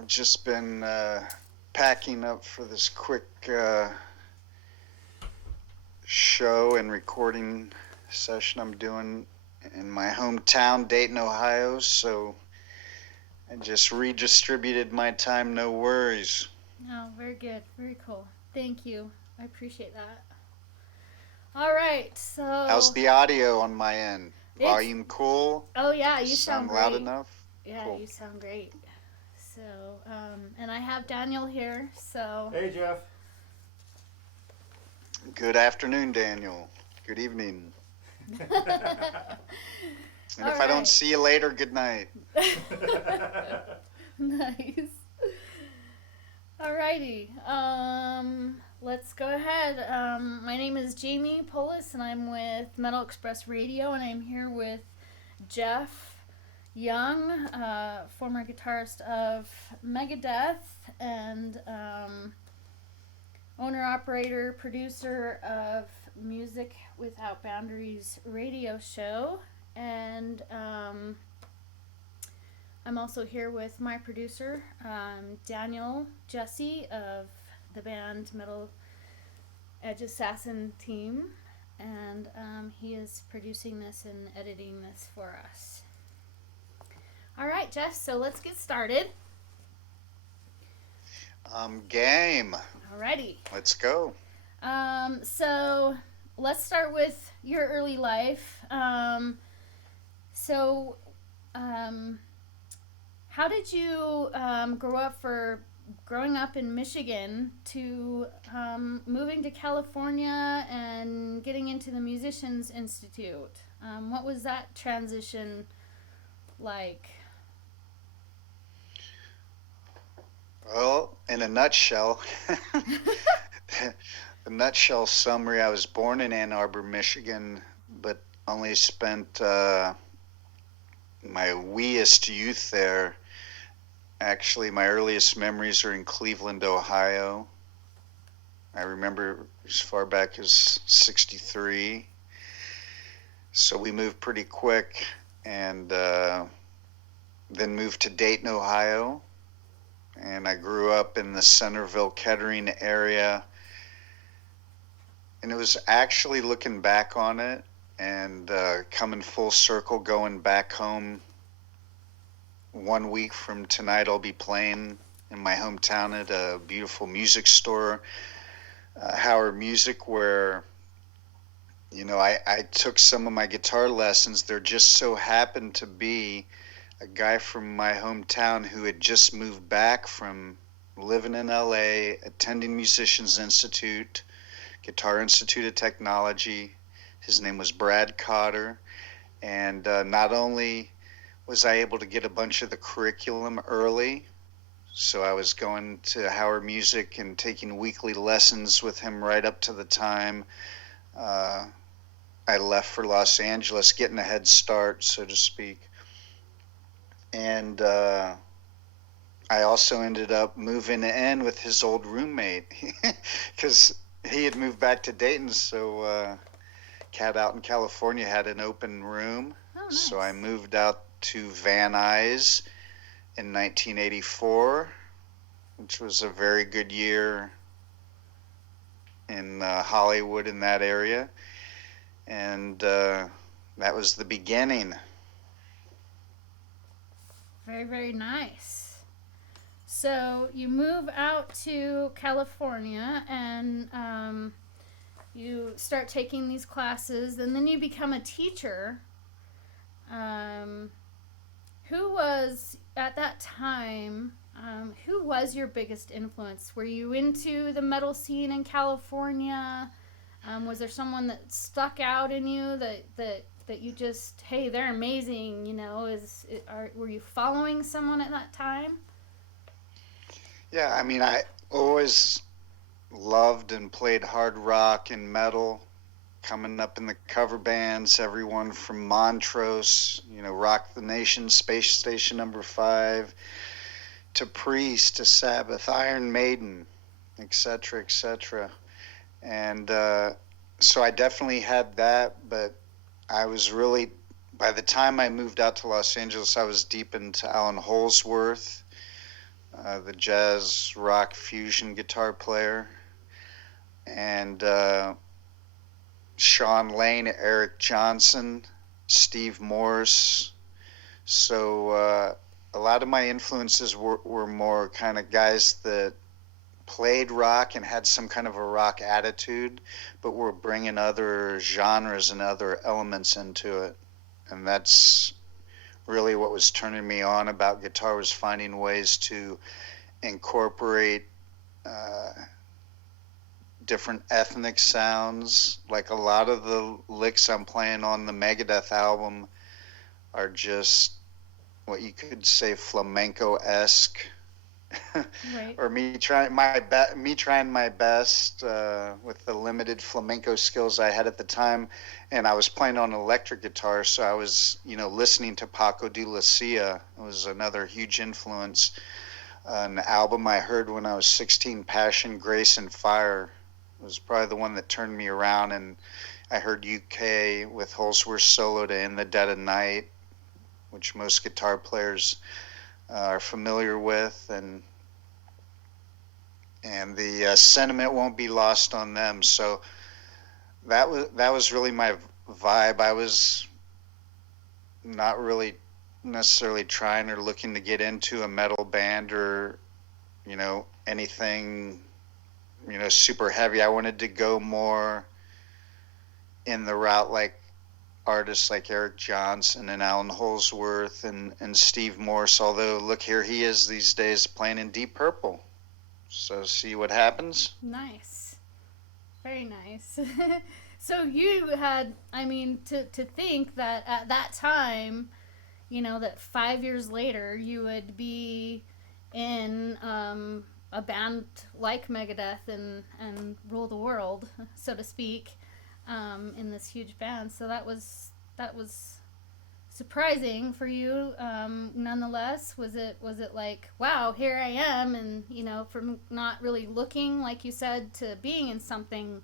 I've just been packing up for this quick show and recording session I'm doing in my hometown, Dayton, Ohio. So I just redistributed my time, no worries. Oh, very good. Very cool. Thank you. I appreciate that. All right, How's so the audio on my end? it's Volume cool? oh yeah, you sound Sound loud great. enough? Yeah, Cool. you sound great. So, and I have Daniel here. So, Hey, Jeff. Good afternoon, Daniel. Good evening. And all if I don't right. see you later, good night. Nice. Alrighty. Let's go ahead. My name is Jaime Poulos, and I'm with Metal Express Radio, and I'm here with Jeff Young, former guitarist of Megadeth, and owner, operator, producer of Music Without Boundaries radio show, and I'm also here with my producer, Daniel Jesse of the band Metal Edge Assassin team, and he is producing this and editing this for us. All right, Jeff, so let's get started. Game. Alrighty. Let's go. So let's start with your early life. So, how did you growing up in Michigan to moving to California and getting into the Musicians Institute? What was that transition like? Well, in a nutshell, the nutshell summary, I was born in Ann Arbor, Michigan, but only spent my weest youth there. Actually, my earliest memories are in Cleveland, Ohio. I remember as far back as 63. So we moved pretty quick, and then moved to Dayton, Ohio. And I grew up in the Centerville, Kettering area. And it was actually, looking back on it and coming full circle, going back home. 1 week from tonight, I'll be playing in my hometown at a beautiful music store, Howard Music, where, I took some of my guitar lessons. There just so happened to be a guy from my hometown who had just moved back from living in LA, attending Musicians Institute, Guitar Institute of Technology. His name was Brad Cotter. And not only was I able to get a bunch of the curriculum early, so I was going to Howard Music and taking weekly lessons with him right up to the time I left for Los Angeles, getting a head start, so to speak. And I also ended up moving in with his old roommate because he had moved back to Dayton, so Cat out in California had an open room. Oh, nice. So I moved out to Van Nuys in 1984, which was a very good year in Hollywood, in that area. And that was the beginning. Very, very nice. So you move out to California and you start taking these classes, and then you become a teacher. Who was, at that time, who was your biggest influence? Were you into the metal scene in California? Was there someone that stuck out in you that you just, hey, they're amazing, were you following someone at that time? Yeah, I mean, I always loved and played hard rock and metal, coming up in the cover bands, everyone from Montrose, Rock the Nation, Space Station Number 5, to Priest, to Sabbath, Iron Maiden, etc., etc. And so I definitely had that, but I was really, by the time I moved out to Los Angeles, I was deep into Alan Holsworth, the jazz rock fusion guitar player, and Sean Lane, Eric Johnson, Steve Morse. So a lot of my influences were more kind of guys that played rock and had some kind of a rock attitude, but were bringing other genres and other elements into it. And that's really what was turning me on about guitar, was finding ways to incorporate uh, different ethnic sounds. Like a lot of the licks I'm playing on the Megadeth album are just what you could say flamenco-esque. Right. Or me trying my best with the limited flamenco skills I had at the time, and I was playing on electric guitar, so I was listening to Paco de Lucia. It was another huge influence. An album I heard when I was 16, Passion, Grace, and Fire, was probably the one that turned me around, and I heard UK with Holsworth's solo to In the Dead of Night, which most guitar players are familiar with, and the sentiment won't be lost on them. So that was really my vibe. I was not really necessarily trying or looking to get into a metal band or anything super heavy. I wanted to go more in the route like artists like Eric Johnson and Alan Holsworth and Steve Morse. Although look, here he is these days playing in Deep Purple. So see what happens. Nice. Very nice. So you had, I mean, to think that at that time, that 5 years later you would be in a band like Megadeth and rule the world, so to speak, in this huge band. So that was surprising for you, nonetheless. Was it like, wow, here I am, and from not really looking, like you said, to being in something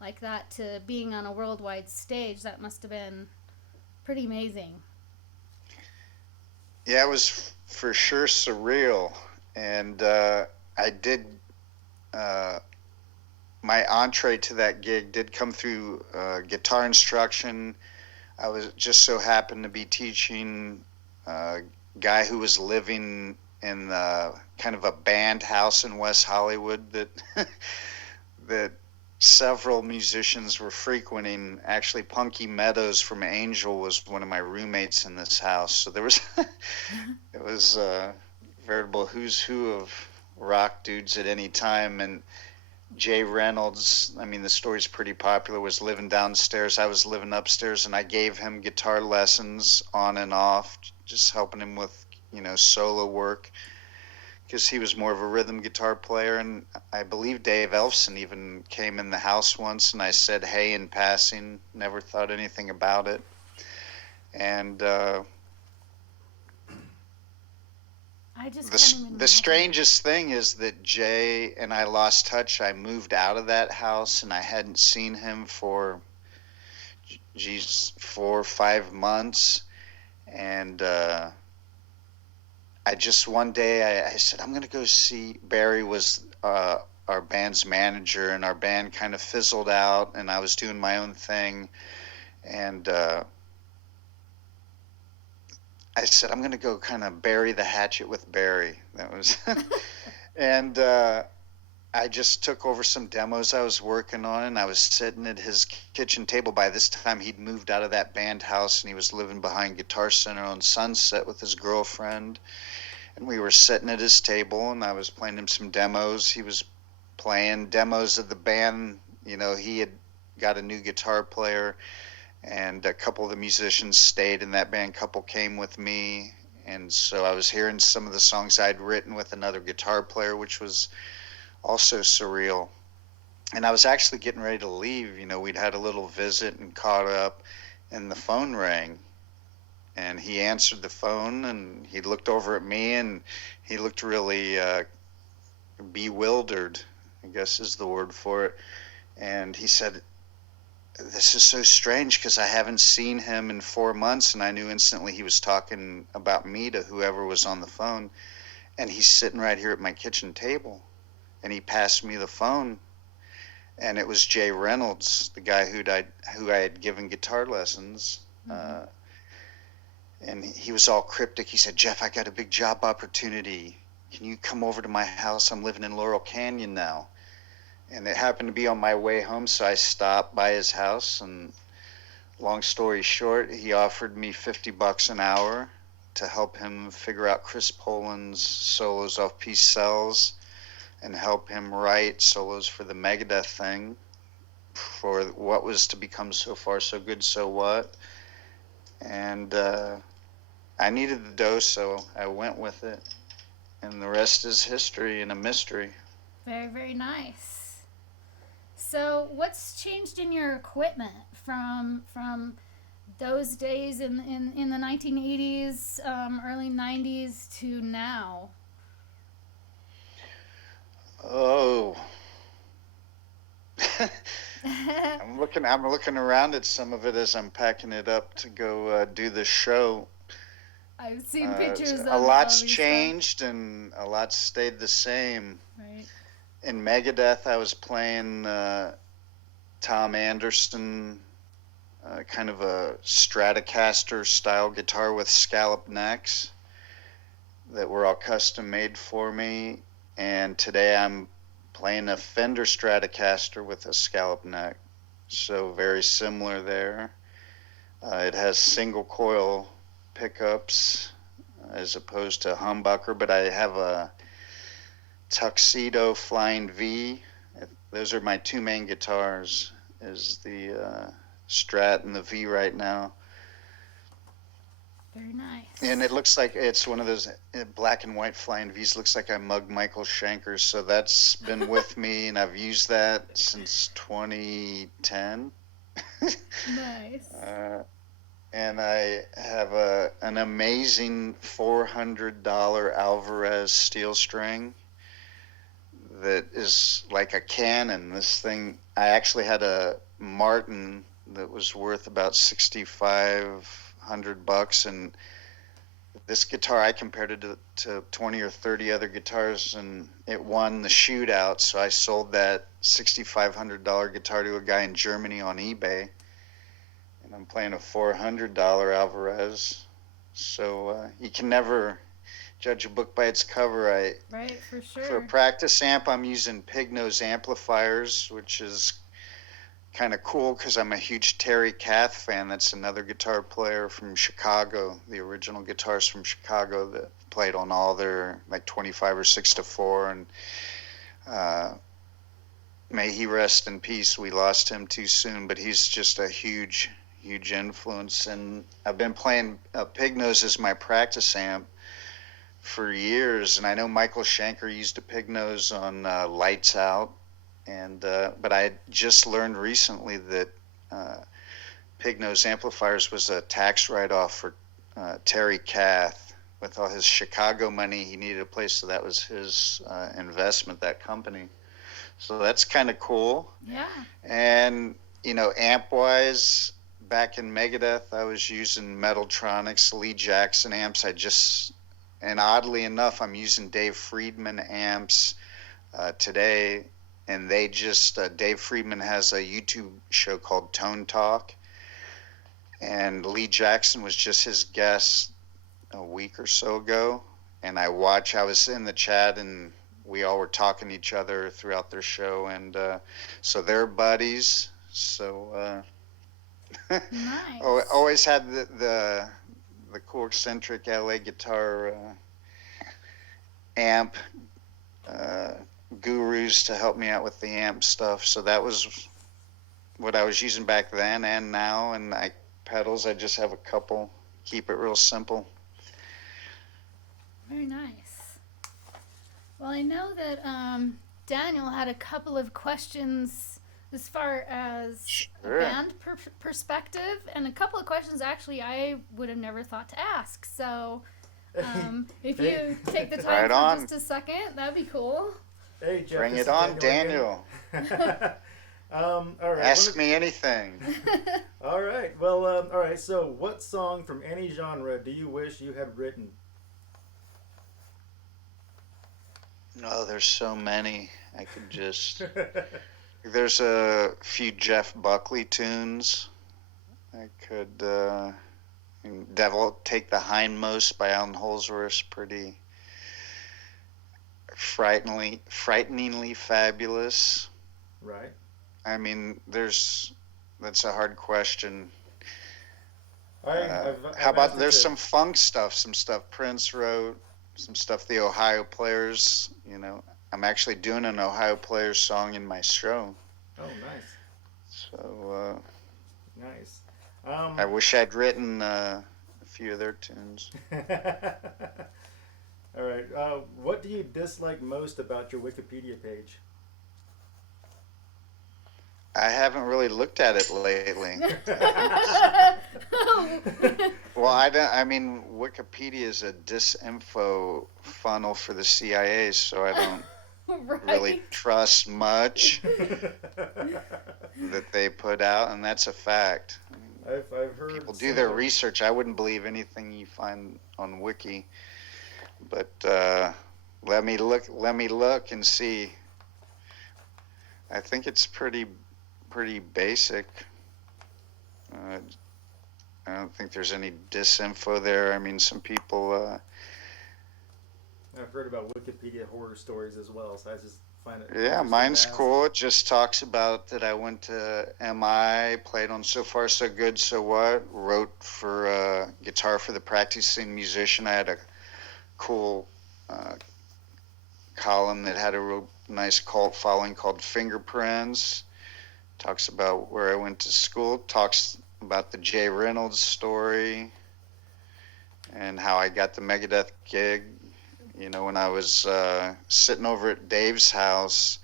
like that, to being on a worldwide stage? That must have been pretty amazing. Yeah, it was for sure surreal, and I did. Uh, my entree to that gig did come through guitar instruction. I was just so happened to be teaching a guy who was living in kind of a band house in West Hollywood that that several musicians were frequenting. Actually, Punky Meadows from Angel was one of my roommates in this house. So there was it was a veritable who's who of rock dudes at any time. And Jay Reynolds, I mean, the story's pretty popular, was living downstairs. I was living upstairs, and I gave him guitar lessons on and off, just helping him with, solo work, because he was more of a rhythm guitar player. And I believe Dave Elfson even came in the house once, and I said hey in passing, never thought anything about it. And I just can't the even the imagine. strangest thing is that Jay and I lost touch. I moved out of that house, and I hadn't seen him for, geez, 4 or 5 months. And I just one day I said I'm gonna go see. Barry was our band's manager, and our band kind of fizzled out, and I was doing my own thing. And I said I'm gonna go kind of bury the hatchet with Barry. That was, and I just took over some demos I was working on, and I was sitting at his kitchen table. By this time, he'd moved out of that band house, and he was living behind Guitar Center on Sunset with his girlfriend. And we were sitting at his table, and I was playing him some demos. He was playing demos of the band. He had got a new guitar player, and a couple of the musicians stayed in that band. A couple came with me, and so I was hearing some of the songs I'd written with another guitar player, which was also surreal. And I was actually getting ready to leave. We'd had a little visit and caught up, and the phone rang. And he answered the phone, and he looked over at me, and he looked really bewildered, I guess is the word for it. And he said, "This is so strange because I haven't seen him in 4 months." And I knew instantly he was talking about me to whoever was on the phone. and he's sitting right here at my kitchen table, and he passed me the phone, and it was Jay Reynolds, the guy who I had given guitar lessons. Mm-hmm. And he was all cryptic. He said, "Jeff, I got a big job opportunity. Can you come over to my house? I'm living in Laurel Canyon now." And it happened to be on my way home, so I stopped by his house. And long story short, he offered me $50 an hour to help him figure out Chris Poland's solos off Peace Cells and help him write solos for the Megadeth thing for what was to become So Far So Good So What. And I needed the dough, so I went with it. And the rest is history and a mystery. Very, very nice. So, what's changed in your equipment from those days in the 1980s, early 90s to now? Oh, I'm looking around at some of it as I'm packing it up to go do the show. I've seen pictures A of lot's these changed and a lot stayed the same. Right. In Megadeth, I was playing Tom Anderson, kind of a Stratocaster style guitar with scallop necks that were all custom made for me. And today I'm playing a Fender Stratocaster with a scallop neck. So very similar there. It has single coil pickups as opposed to humbucker, but I have a Tuxedo Flying V. Those are my two main guitars, is the Strat and the V right now. Very nice. And it looks like it's one of those black and white Flying Vs. Looks like I mugged Michael Schenker, so that's been with me, and I've used that since 2010. Nice. And I have an amazing $400 Alvarez steel string that is like a cannon. This thing, I actually had a Martin that was worth about $6,500, and this guitar I compared it to 20 or 30 other guitars, and it won the shootout. So I sold that $6,500 guitar to a guy in Germany on eBay, and I'm playing a $400 Alvarez. So you can never judge a book by its cover. Right, for sure. For a practice amp, I'm using pig nose amplifiers, which is kind of cool because I'm a huge Terry Kath fan. That's another guitar player from Chicago, the original guitarist from Chicago that played on all their like 25 or 6-4. And may he rest in peace. We lost him too soon, but he's just a huge influence. And I've been playing pig nose as my practice amp for years, and I know Michael Schenker used a pig nose on Lights Out, and but I just learned recently that pig nose amplifiers was a tax write-off for Terry Kath. With all his Chicago money, he needed a place, so that was his investment, that company. So that's kind of cool. Yeah. And amp-wise, back in Megadeth, I was using Metaltronics, Lee Jackson amps. And oddly enough, I'm using Dave Friedman amps today, and Dave Friedman has a YouTube show called Tone Talk, and Lee Jackson was just his guest a week or so ago, and I was in the chat, and we all were talking to each other throughout their show, and so they're buddies. So Nice. always had the cool eccentric LA guitar amp gurus to help me out with the amp stuff. So that was what I was using back then and now. And pedals, I just have a couple. Keep it real simple. Very nice. Well, I know that Daniel had a couple of questions as far as Sure. a band perspective, and a couple of questions actually I would have never thought to ask. So if you take the time Right for on. just a second, that'd be cool. Hey, Jeff. Bring this it is on, Daniel. All right. Ask me anything. All right. Well, all right. So, what song from any genre do you wish you had written? No, there's so many. I could just. There's a few Jeff Buckley tunes. I could. Devil Take the Hindmost by Alan Holdsworth, pretty frighteningly fabulous. Right. I mean, that's a hard question. How I've asked about it there's to. some stuff Prince wrote, some stuff the Ohio Players, I'm actually doing an Ohio Players song in my show. Oh, nice, So nice. I wish I'd written a few of their tunes. All right. What do you dislike most about your Wikipedia page? I haven't really looked at it lately. Well, I don't. I mean, Wikipedia is a disinfo funnel for the CIA, so I don't really Right. trust much that they put out, and that's a fact. I've heard People do their similar- research. I wouldn't believe anything you find on Wiki, but let me look and see. I think it's pretty basic. Uh, I don't think there's any disinfo there. I mean, some people. I've heard about Wikipedia horror stories as well, so I just find it. Yeah, interesting mine's to ask. cool. It just talks about that I went to MI, played on So Far So Good So What, wrote for Guitar for the Practicing Musician. I had a cool column that had a real nice cult following called Fingerprints. Talks about where I went to school, talks about the Jay Reynolds story and how I got the Megadeth gig. When I was sitting over at Dave's house,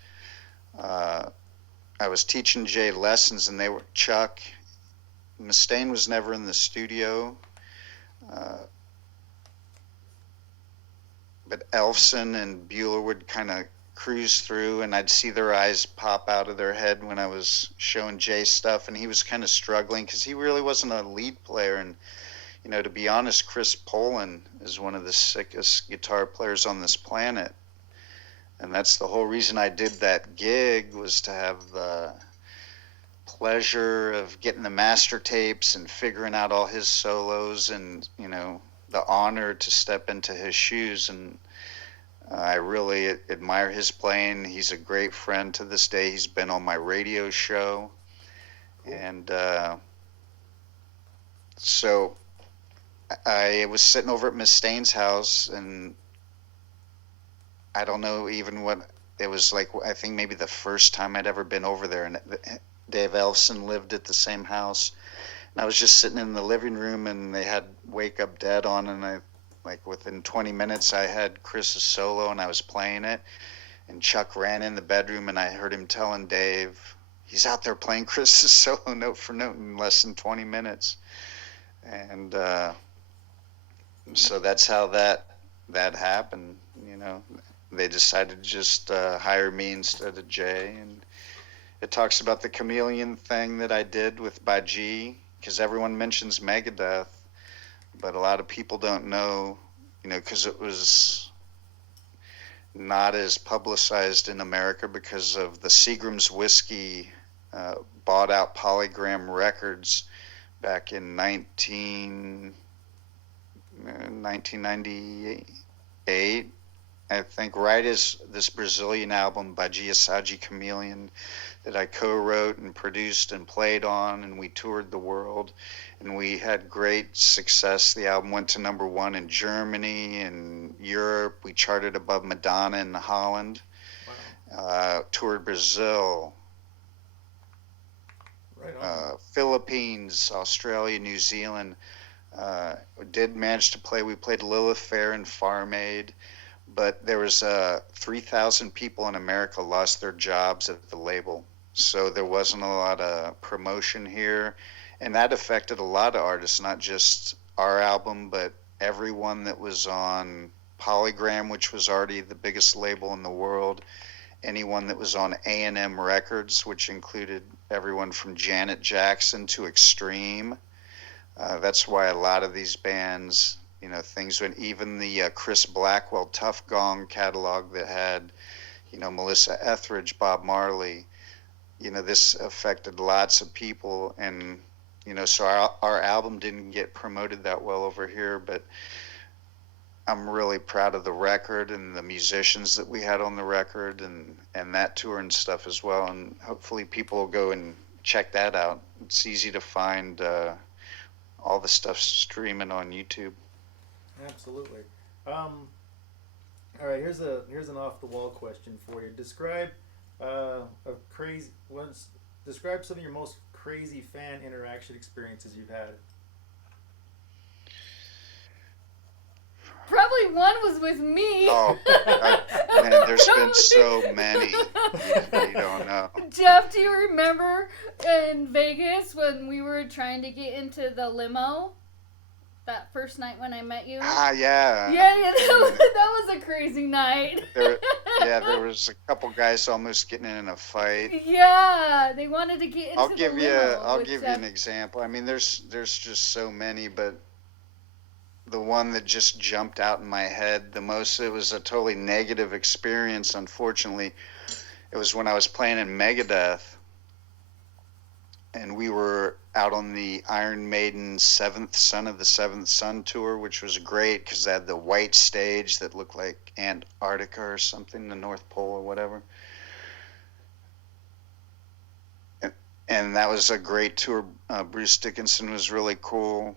I was teaching Jay lessons, and Chuck Mustaine was never in the studio, but Elfson and Bueller would kind of cruise through, and I'd see their eyes pop out of their head when I was showing Jay stuff, and he was kind of struggling because he really wasn't a lead player. And to be honest, Chris Poland is one of the sickest guitar players on this planet. And that's the whole reason I did that gig, was to have the pleasure of getting the master tapes and figuring out all his solos, and, the honor to step into his shoes. And I really admire his playing. He's a great friend to this day. He's been on my radio show. And so I was sitting over at Miss Staine's house, and I don't know even what it was like. I think maybe the first time I'd ever been over there, and Dave Elfson lived at the same house. And I was just sitting in the living room, and they had Wake Up Dead on, and within 20 minutes I had Chris's solo, and I was playing it. And Chuck ran in the bedroom, and I heard him telling Dave, he's out there playing Chris's solo note for note in less than 20 minutes. And so that's how that happened. They decided to just hire me instead of Jay. And it talks about the chameleon thing that I did with Baji, because everyone mentions Megadeth, but a lot of people don't know, because it was not as publicized in America because of the Seagram's whiskey bought out Polygram Records back in 1998, I think, right as this Brazilian album by Giassagi Chameleon that I co-wrote and produced and played on, and we toured the world, and we had great success. The album went to #1 in Germany and Europe. We charted above Madonna in Holland. Wow. Toured Brazil, Right on. Philippines, Australia, New Zealand. Did manage to play. We played Lilith Fair and Farm Aid, but there was 3,000 people in America lost their jobs at the label, so there wasn't a lot of promotion here, and that affected a lot of artists, not just our album, but everyone that was on Polygram, which was already the biggest label in the world, anyone that was on A&M Records, which included everyone from Janet Jackson to Extreme. That's why a lot of these bands things when even the Chris Blackwell Tough Gong catalog that had, Melissa Etheridge, Bob Marley, this affected lots of people. And, so our album didn't get promoted that well over here, but I'm really proud of the record and the musicians that we had on the record and that tour and stuff as well. And hopefully people will go and check that out. It's easy to find all the stuff streaming on YouTube. Absolutely. All right, here's an off the wall question for you. Describe describe some of your most crazy fan interaction experiences you've had. Probably one was with me. Oh, man, there's been so many. You don't know. Jeff, do you remember in Vegas when we were trying to get into the limo? That first night when I met you? Ah, yeah. Yeah, that was a crazy night. There was a couple guys almost getting in a fight. Yeah, they wanted to get into I'll the give limo. you an example. I mean, there's just so many, but the one that just jumped out in my head the most, it was a totally negative experience, unfortunately. It was when I was playing in Megadeth, and we were out on the Iron Maiden Seventh Son of the Seventh Son tour, which was great because they had the white stage that looked like Antarctica or something, the North Pole or whatever. And that was a great tour. Bruce Dickinson was really cool.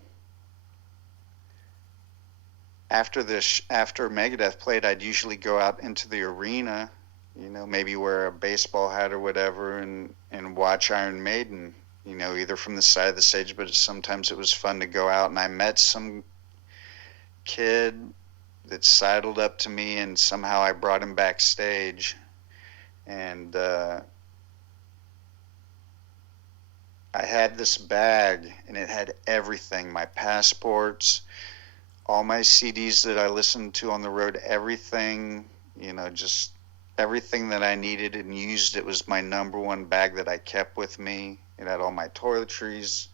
After Megadeth played, I'd usually go out into the arena, maybe wear a baseball hat or whatever, and watch Iron Maiden, either from the side of the stage, but sometimes it was fun to go out. And I met some kid that sidled up to me, and somehow I brought him backstage. And I had this bag, and it had everything, my passports, all my CDs that I listened to on the road, everything, just everything that I needed and used. It was my number one bag that I kept with me. It had all my toiletries,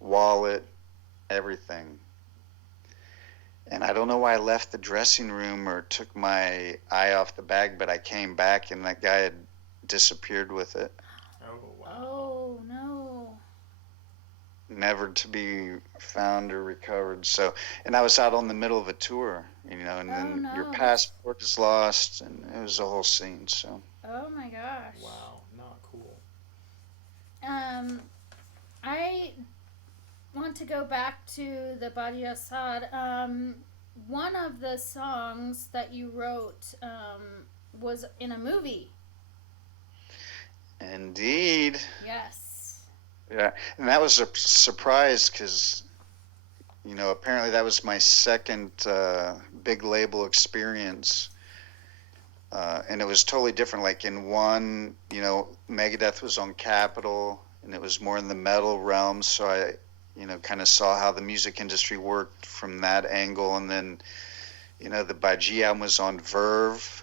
wallet, everything. And I don't know why I left the dressing room or took my eye off the bag, but I came back and that guy had disappeared with it. Oh, wow. Oh, no. Never to be found or recovered. So, and I was out on the middle of a tour, and then your passport is lost, and it was a whole scene. So. Oh my gosh. Wow, not cool. I want to go back to the Badi Assad. One of the songs that you wrote was in a movie. Indeed. Yes. Yeah, and that was a surprise because, apparently that was my second big label experience. And it was totally different. Like in one, Megadeth was on Capitol, and it was more in the metal realm. So I, kind of saw how the music industry worked from that angle. And then, the Baji album was on Verve,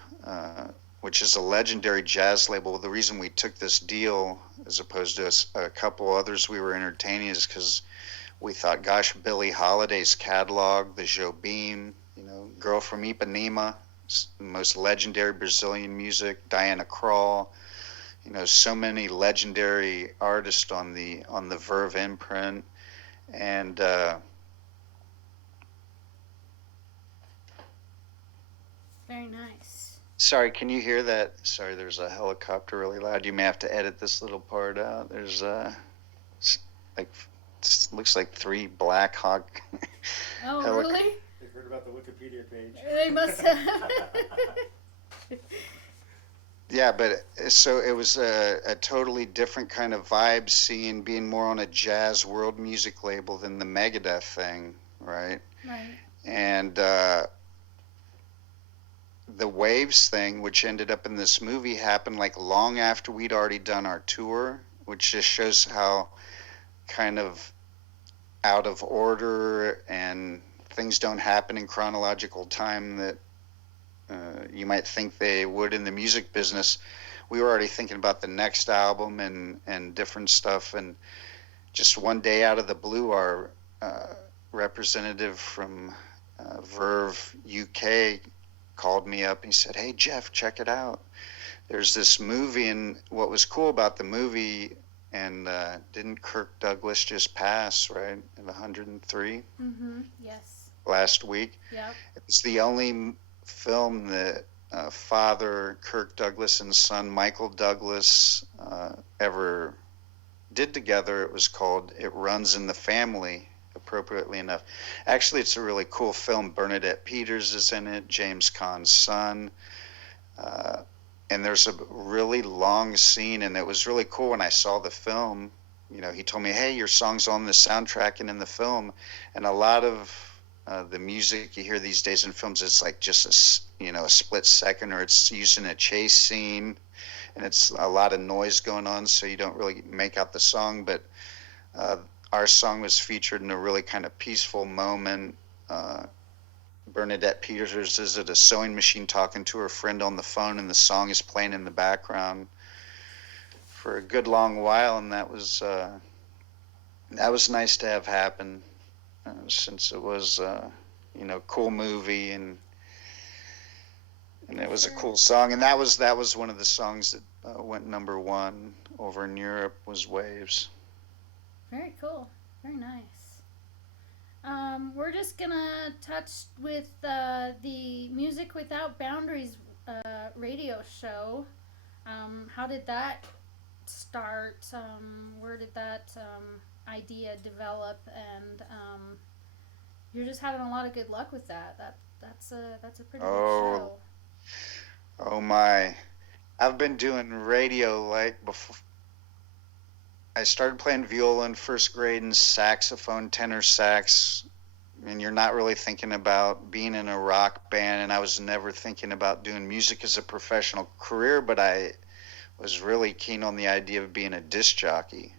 which is a legendary jazz label. The reason we took this deal, as opposed to a couple others we were entertaining, is because we thought, gosh, Billie Holiday's catalog, the Jobim, Girl from Ipanema, the most legendary Brazilian music, Diana Krall, so many legendary artists on the Verve imprint. And very nice. Sorry, can you hear that? Sorry, there's a helicopter really loud. You may have to edit this little part out. There's looks like 3 Black Hawk. Oh, really? They've heard about the Wikipedia page. They must have. Yeah, but so it was a totally different kind of vibe, being more on a jazz world music label than the Megadeth thing, right? Right. And the Waves thing, which ended up in this movie, happened like long after we'd already done our tour, which just shows how kind of out of order and things don't happen in chronological time that you might think they would in the music business. We were already thinking about the next album and different stuff, and just one day out of the blue, our representative from Verve UK called me up and he said, "Hey Jeff, check it out. There's this movie." And what was cool about the movie, and didn't Kirk Douglas just pass, right, at 103 Yes. last week? Yep. It's the only film that father Kirk Douglas and son Michael Douglas ever did together. It was called It Runs in the Family, appropriately enough. Actually, it's a really cool film. Bernadette Peters is in it, James Caan's son. Uh, and there's a really long scene, and it was really cool when I saw the film. You know, he told me, "Hey, your song's on the soundtrack and in the film." And a lot of the music you hear these days in films, it's like just a split second, or it's used in a chase scene, and it's a lot of noise going on, so you don't really make out the song. But uh, our song was featured in a really kind of peaceful moment. Bernadette Peters is at a sewing machine talking to her friend on the phone, and the song is playing in the background for a good long while, and that was nice to have happen, since it was cool movie, and it was a cool song, and that was one of the songs that went number one over in Europe, was Waves. Very cool. Very nice. We're just gonna touch with the Music Without Boundaries radio show. How did that start? Where did that idea develop? And you're just having a lot of good luck with that. That's a pretty big Oh, show. oh my! I've been doing radio like before. I started playing viola in first grade and saxophone, tenor sax, and you're not really thinking about being in a rock band. And I was never thinking about doing music as a professional career, but I was really keen on the idea of being a disc jockey.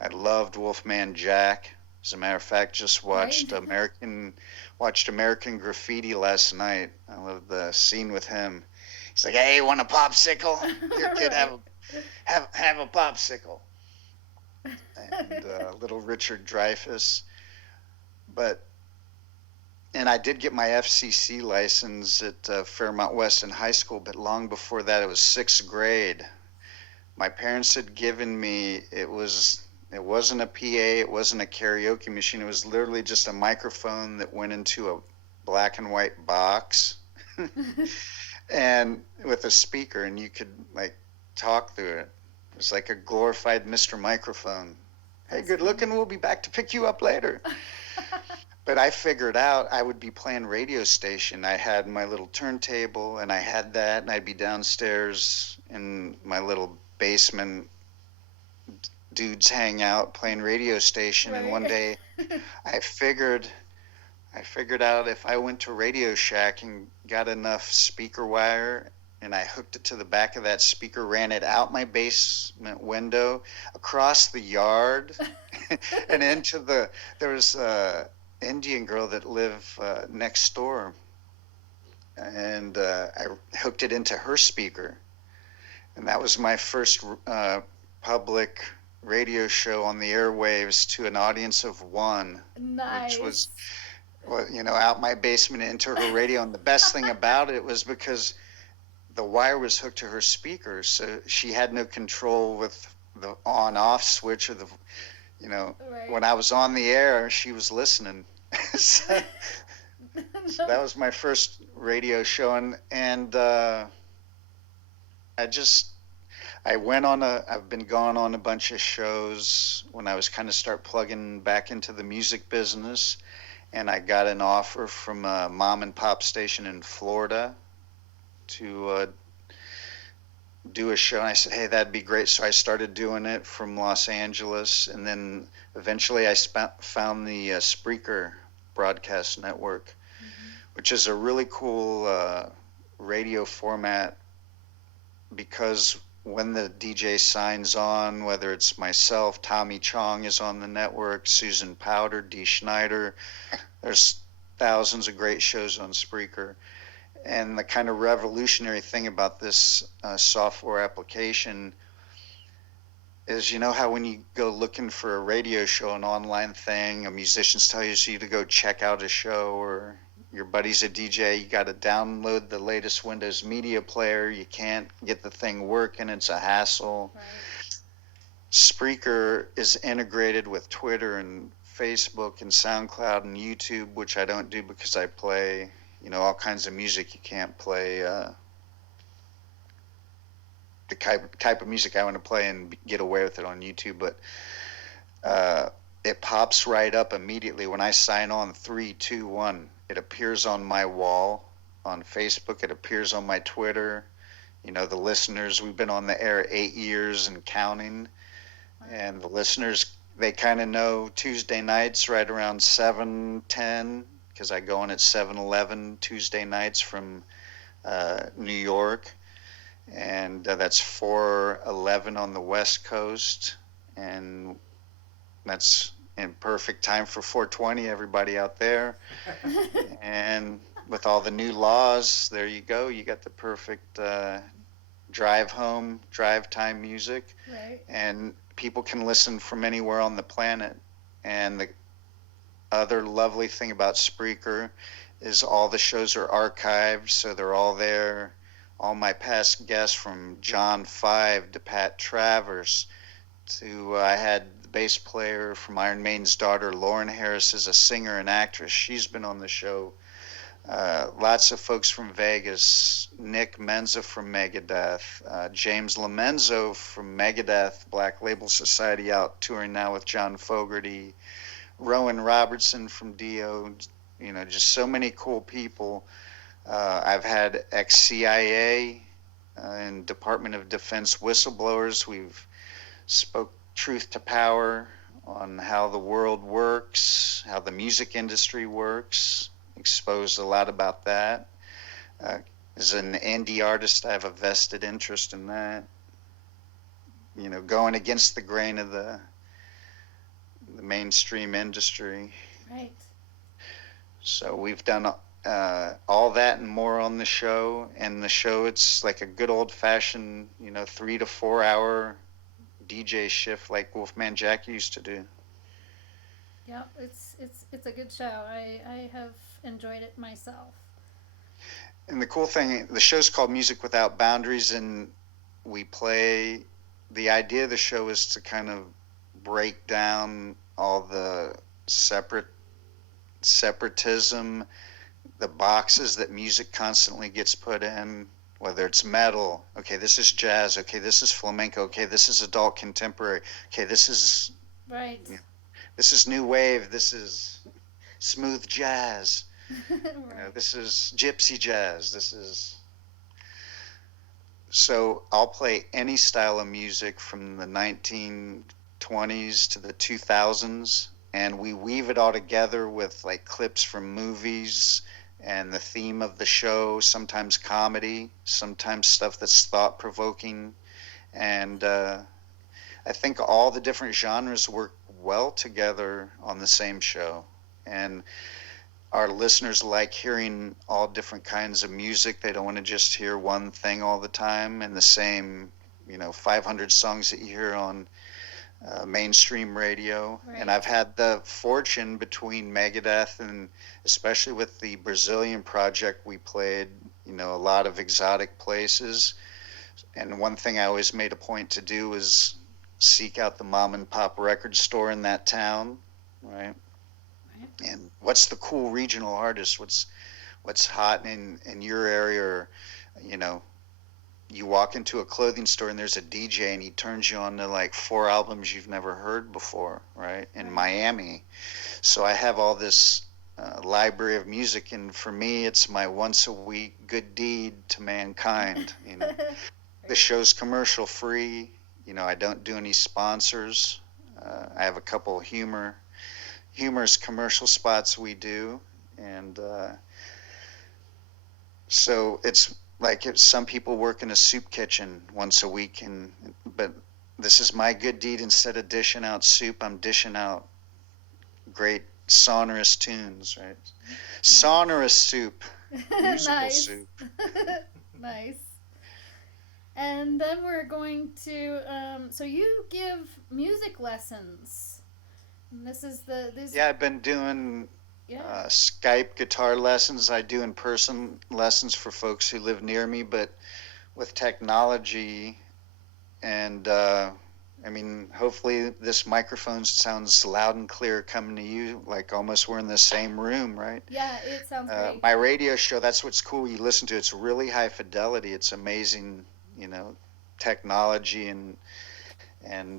I loved Wolfman Jack. As a matter of fact, just Right? watched American Graffiti last night. I love the scene with him. He's like, "Hey, want a popsicle? Here, kid, Right. have a popsicle." And little Richard Dreyfuss. But and I did get my FCC license at Fairmont Weston High School, but long before that, it was sixth grade. My parents had given me, it wasn't a PA, it wasn't a karaoke machine. It was literally just a microphone that went into a black and white box and with a speaker, and you could like talk through it. It was like a glorified Mr. Microphone. "Hey, That's good looking, we'll be back to pick you up later." But I figured out I would be playing radio station. I had my little turntable, and I had that, and I'd be downstairs in my little basement dudes hangout playing radio station. And one Right. day I figured I figured out if I went to Radio Shack and got enough speaker wire and I hooked it to the back of that speaker, ran it out my basement window, across the yard, and there was a Indian girl that lived next door, and I hooked it into her speaker, and that was my first public radio show on the airwaves to an audience of one, which was, Nice. well, out my basement into her radio. And the best thing about it was because the wire was hooked to her speaker, so she had no control with the on-off switch, or when Right. I was on the air, she was listening. so, so that was my first radio show, and I just I've been gone on a bunch of shows when I was kind of start plugging back into the music business, and I got an offer from a mom and pop station in Florida to do a show. And I said, "Hey, that'd be great." So I started doing it from Los Angeles, and then eventually I found the Spreaker broadcast network, which is a really cool radio format, because when the DJ signs on, whether it's myself, Tommy Chong is on the network, Susan Powder, Dee Schneider, there's thousands of great shows on Spreaker. And the kind of revolutionary thing about this software application is, how when you go looking for a radio show, an online thing, a musicians tell you to go check out a show, or your buddy's a DJ, you got to download the latest Windows Media Player. You can't get the thing working. It's a hassle. Right. Spreaker is integrated with Twitter and Facebook and SoundCloud and YouTube, which I don't do because I play, all kinds of music you can't play. The type of music I want to play and get away with it on YouTube, but it pops right up immediately when I sign on. 3, 2, 1. It appears on my wall on Facebook. It appears on my Twitter. The listeners, we've been on the air 8 years and counting, and the listeners, they kind of know Tuesday nights right around 7:10, because I go on at 7:11 Tuesday nights from New York, and that's 4:11 on the West Coast, and that's in perfect time for 420, everybody out there. And with all the new laws, there you go. You got the perfect drive home, drive time music. Right. And people can listen from anywhere on the planet. And the other lovely thing about Spreaker is all the shows are archived, so they're all there. All my past guests, from John Five to Pat Travers to I had the bass player from Iron Maiden's daughter, Lauren Harris, is a singer and actress. She's been on the show. Lots of folks from Vegas, Nick Menza from Megadeth, James Lomenzo from Megadeth, Black Label Society, out touring now with John Fogerty, Rowan Robertson from Dio, just so many cool people. I've had ex-CIA and Department of Defense whistleblowers. We've spoke truth to power on how the world works, how the music industry works, exposed a lot about that. As an indie artist, I have a vested interest in that. Going against the grain of the mainstream industry. Right. So we've done all that and more on the show. And the show, it's like a good old-fashioned, 3 to 4 hour DJ shift like Wolfman Jack used to do. Yep, it's a good show. I have enjoyed it myself. And the cool thing, the show's called Music Without Boundaries, and we play. The idea of the show is to kind of break down all the separatism, the boxes that music constantly gets put in. Whether it's metal, okay, this is jazz, okay, this is flamenco, okay, this is adult contemporary, okay, this is Right. This is new wave, this is smooth jazz, Right. this is gypsy jazz, this is. So I'll play any style of music from the 1920s to the 2000s, and we weave it all together with like clips from movies and the theme of the show, sometimes comedy, sometimes stuff that's thought-provoking. And I think all the different genres work well together on the same show. And our listeners like hearing all different kinds of music. They don't want to just hear one thing all the time and the same, 500 songs that you hear on mainstream radio. Right. And I've had the fortune between Megadeth and especially with the Brazilian project, we played, a lot of exotic places. And one thing I always made a point to do was seek out the mom and pop record store in that town, right? And what's the cool regional artist? What's hot in your area? Or, you walk into a clothing store and there's a DJ and he turns you on to like 4 albums you've never heard before, right? In Miami. So I have all this library of music, and for me, it's my once a week good deed to mankind. The show's commercial free. I don't do any sponsors. I have a couple humorous commercial spots we do, and so it's like some people work in a soup kitchen once a week, but this is my good deed. Instead of dishing out soup, I'm dishing out great sonorous tunes, right? Nice. Sonorous soup, musical Nice. soup. Nice. And then we're going to so you give music lessons. And this is Yeah, I've been doing Yeah. Skype guitar lessons. I do in-person lessons for folks who live near me, but with technology and I mean, hopefully this microphone sounds loud and clear coming to you, like almost we're in the same room, right? Yeah, it sounds great. My radio show, that's what's cool. You listen to it, it's really high fidelity. It's amazing, you know, technology and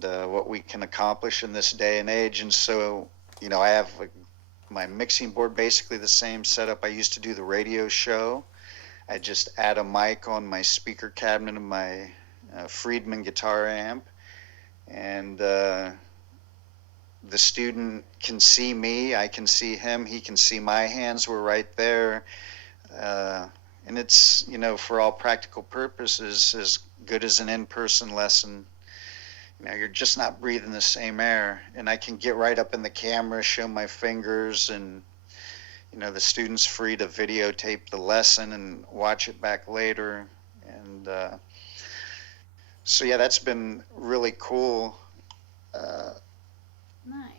what we can accomplish in this day and age. And so, you know, I have my mixing board basically the same setup I used to do the radio show. I just add a mic on my speaker cabinet of my Friedman guitar amp, and the student can see me, I can see him, he can see my hands, we're right there. And it's, you know, for all practical purposes, as good as an in-person lesson. You know, you're just not breathing the same air. And I can get right up in the camera, show my fingers, and, you know, the student's free to videotape the lesson and watch it back later. And so, yeah, that's been really cool. Nice.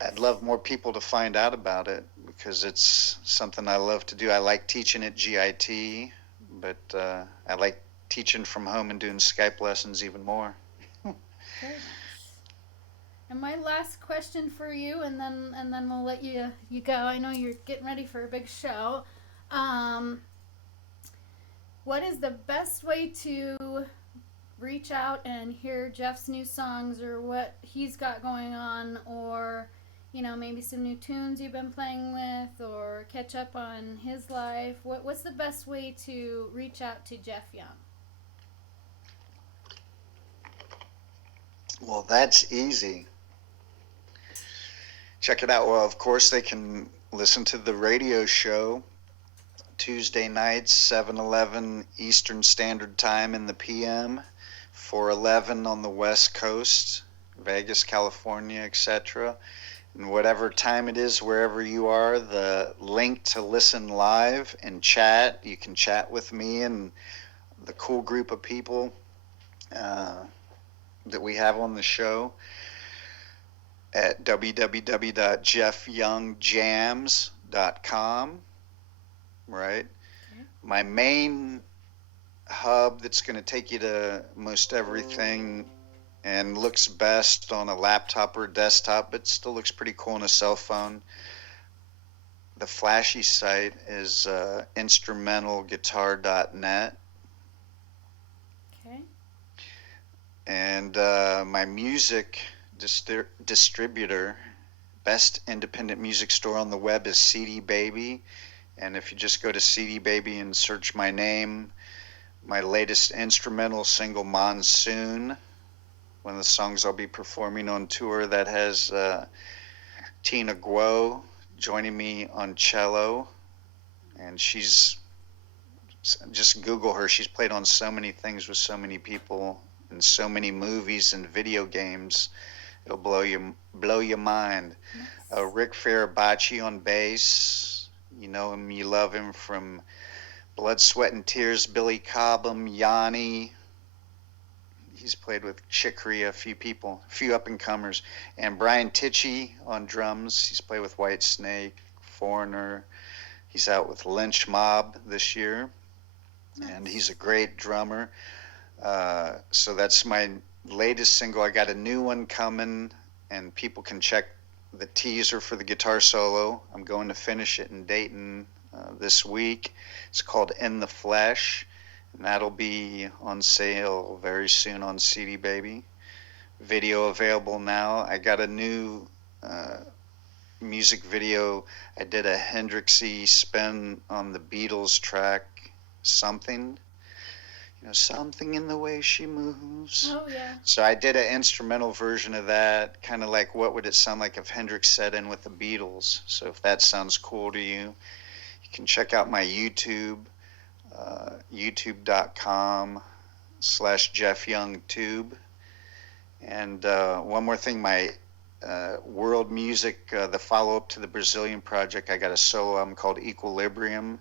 I'd love more people to find out about it because it's something I love to do. I like teaching at GIT, but I like teaching from home and doing Skype lessons even more. Very nice. And my last question for you, and then we'll let you go. I know you're getting ready for a big show. What is the best way to reach out and hear Jeff's new songs, or what he's got going on, or, you know, maybe some new tunes you've been playing with, or catch up on his life? What's the best way to reach out to Jeff Young? Well, that's easy. Check it out. Well, of course, they can listen to the radio show Tuesday nights, 7:11 Eastern Standard Time in the PM, 4:11 on the West Coast, Vegas, California, etc. And whatever time it is, wherever you are, the link to listen live and chat, you can chat with me and the cool group of people that we have on the show at www.jeffyoungjams.com, right? Okay. My main hub that's going to take you to most everything and looks best on a laptop or a desktop, but still looks pretty cool on a cell phone. The flashy site is instrumentalguitar.net. Okay. And my music distributor, best independent music store on the web is CD Baby. And if you just go to CD Baby and search my name, my latest instrumental single, Monsoon, one of the songs I'll be performing on tour, that has Tina Guo joining me on cello. And she's, just Google her, she's played on so many things with so many people in so many movies and video games. It'll blow your mind. Nice. Rick Farabaci on bass. You know him, you love him from Blood, Sweat, and Tears. Billy Cobham, Yanni. He's played with Chick Corea, a few people, a few up-and-comers. And Brian Tichy on drums. He's played with White Snake, Foreigner. He's out with Lynch Mob this year. Nice. And he's a great drummer. So that's my latest single. I got a new one coming, and people can check the teaser for the guitar solo. I'm going to finish it in Dayton this week. It's called In the Flesh, and that'll be on sale very soon on CD Baby. Video available now. I got a new music video. I did a Hendrixy spin on the Beatles track, Something. You know, something in the way she moves. Oh, yeah. So I did an instrumental version of that, kind of like what would it sound like if Hendrix set in with the Beatles. So if that sounds cool to you, you can check out my YouTube, youtube.com/JeffYoungTube. And one more thing, my world music, the follow-up to the Brazilian project, I got a solo album called Equilibrium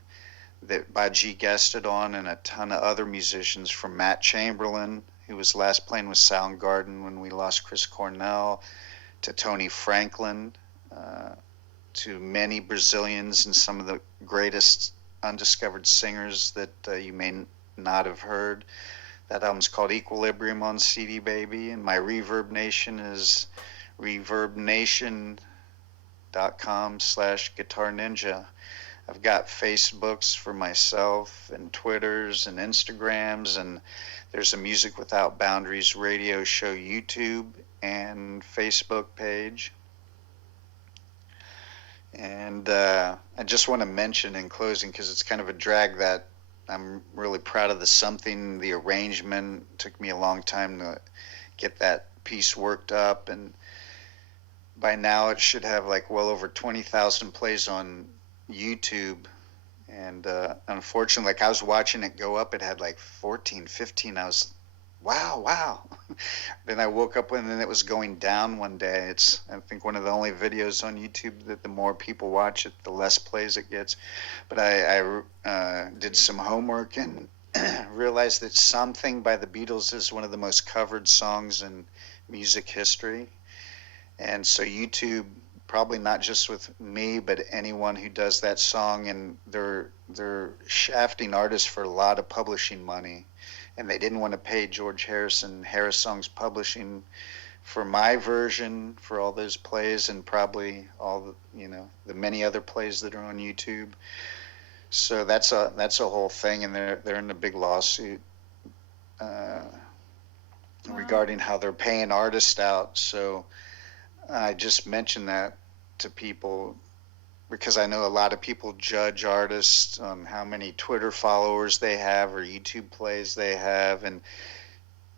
that Baji guested on, and a ton of other musicians, from Matt Chamberlain, who was last playing with Soundgarden when we lost Chris Cornell, to Tony Franklin, to many Brazilians and some of the greatest undiscovered singers that you may not have heard. That album's called Equilibrium on CD Baby, and my Reverb Nation is reverbnation.com/guitar ninja. I've got Facebooks for myself and Twitters and Instagrams, and there's a Music Without Boundaries radio show YouTube and Facebook page. And I just want to mention in closing, because it's kind of a drag, that I'm really proud of the arrangement. It took me a long time to get that piece worked up, and by now it should have like well over 20,000 plays on YouTube. And unfortunately, like I was watching it go up, it had like 14, 15. I was, wow. Then I woke up and then it was going down one day. It's, I think, one of the only videos on YouTube that the more people watch it, the less plays it gets. But I did some homework and realized that Something by the Beatles is one of the most covered songs in music history. And so YouTube, probably not just with me, but anyone who does that song, and they're shafting artists for a lot of publishing money, and they didn't want to pay George Harrison, Harris Songs Publishing, for my version, for all those plays, and probably all the many other plays that are on YouTube. So that's a whole thing, and they're in a big lawsuit regarding how they're paying artists out. So I just mentioned that to people because I know a lot of people judge artists on how many Twitter followers they have or YouTube plays they have, and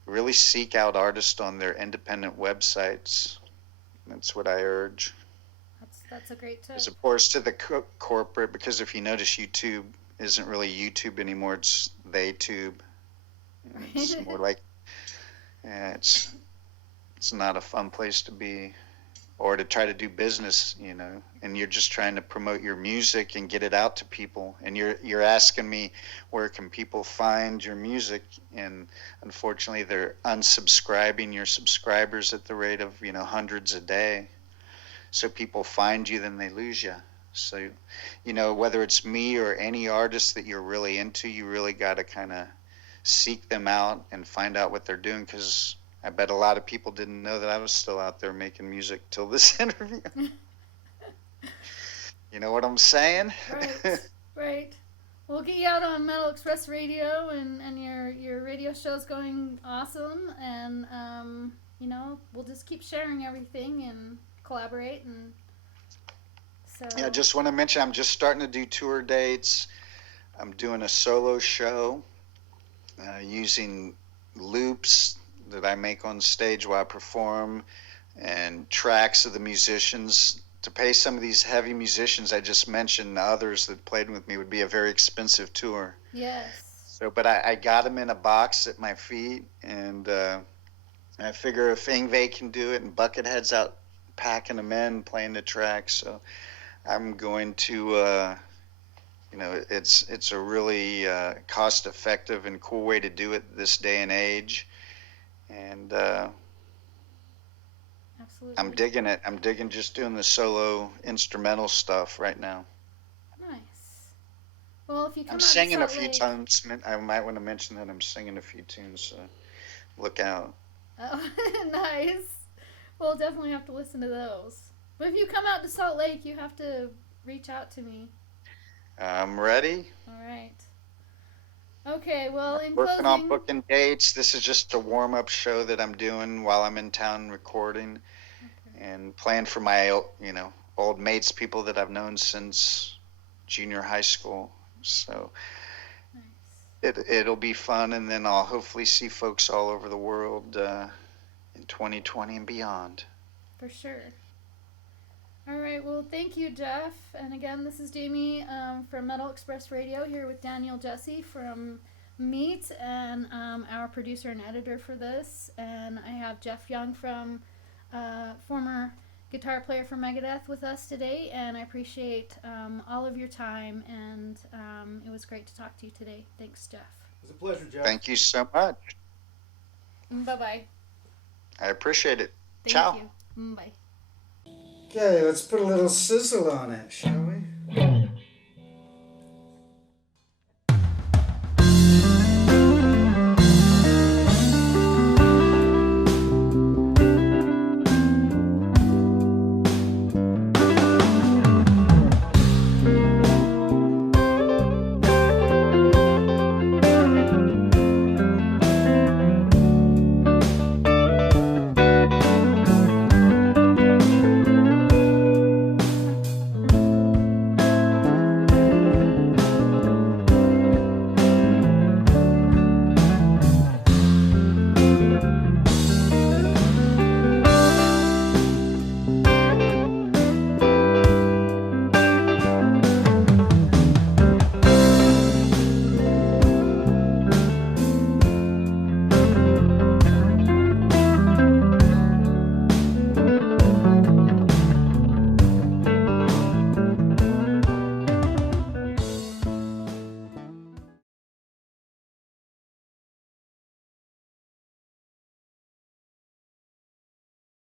really seek out artists on their independent websites. That's what I urge. That's a great tip. As opposed to the corporate, because if you notice, YouTube isn't really YouTube anymore. It's TheyTube. It's more like, it's not a fun place to be, or to try to do business, and you're just trying to promote your music and get it out to people. And you're asking me, where can people find your music? And unfortunately, they're unsubscribing your subscribers at the rate of, hundreds a day. So people find you, then they lose you. So, whether it's me or any artist that you're really into, you really got to kind of seek them out and find out what they're doing, because I bet a lot of people didn't know that I was still out there making music till this interview. You know what I'm saying? Right. We'll get you out on Metal Express Radio, and your radio show's going awesome, and we'll just keep sharing everything and collaborate. And so I just want to mention, I'm just starting to do tour dates. I'm doing a solo show using loops that I make on stage while I perform, and tracks of the musicians. To pay some of these heavy musicians I just mentioned, others that played with me, would be a very expensive tour. Yes. So, but I got them in a box at my feet, and I figure if Ingve can do it, and Buckethead's out packing them in, playing the tracks, so I'm going to, it's a really cost-effective and cool way to do it this day and age. And absolutely. I'm digging it. I'm digging just doing the solo instrumental stuff right now. Nice. Well, if you come I'm out singing to a Salt few Lake, times. I might want to mention that I'm singing a few tunes, so look out. Oh, nice. We'll definitely have to listen to those. But if you come out to Salt Lake, you have to reach out to me. I'm ready. All right. Okay, well, in Working closing, on booking dates. This is just a warm-up show that I'm doing while I'm in town recording, and playing for my, old mates, people that I've known since junior high school. So nice. it'll be fun, and then I'll hopefully see folks all over the world in 2020 and beyond. For sure. All right, well, thank you, Jeff. And again, this is Jamie from Metal Express Radio, here with Daniel Jesse from Meat, and our producer and editor for this. And I have Jeff Young, from former guitar player for Megadeth, with us today. And I appreciate all of your time, and it was great to talk to you today. Thanks, Jeff. It was a pleasure, Jeff. Thank you so much. Bye-bye. I appreciate it. Thank Ciao. you. Bye. Okay, let's put a little sizzle on it, shall we?